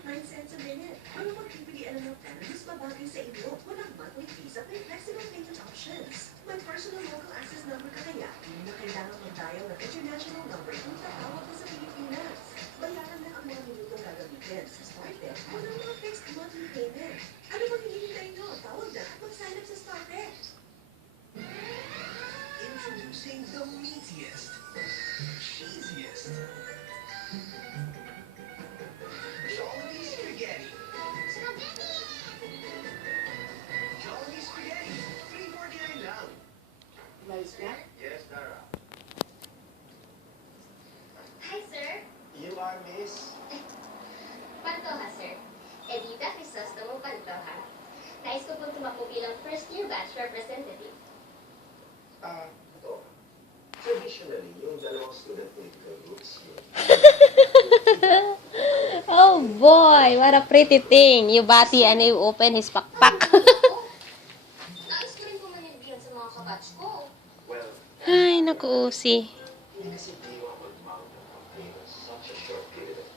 cents a minute. Ano magpipilian ng plans babagay sa inyo? Walang monthly fees at may flexible payment options. May personal local access number ka kaya, hindi na kailangan mag-dial ng international number kung tatawag ka sa Pilipinas. Bayaran na ang mga minutong gagamitin. Sa StarTech, walang mga fixed monthly payment. Ano bang hinihintay nyo? Tawag na at mag-sign up sa StarTech. Introducing the meatiest, cheesiest, Jollibee Spaghetti. Jollibee Spaghetti, $3.49 lang. Nice snack? Yes, Dara. Hi, sir. You are Miss? Pantoha, sir. Edita Crisostomo Pantoha. Nais ko pong tumakbo bilang first-year batch representative. Ito. Traditionally, yung dalawang student political groups yun. Oh boy, what a pretty thing. You bati and you open his pakpak. Nais ko rin pumanibigyan sa mga kabatch ko. Well, Ay, naku, Ozzy. hindi kasi diwa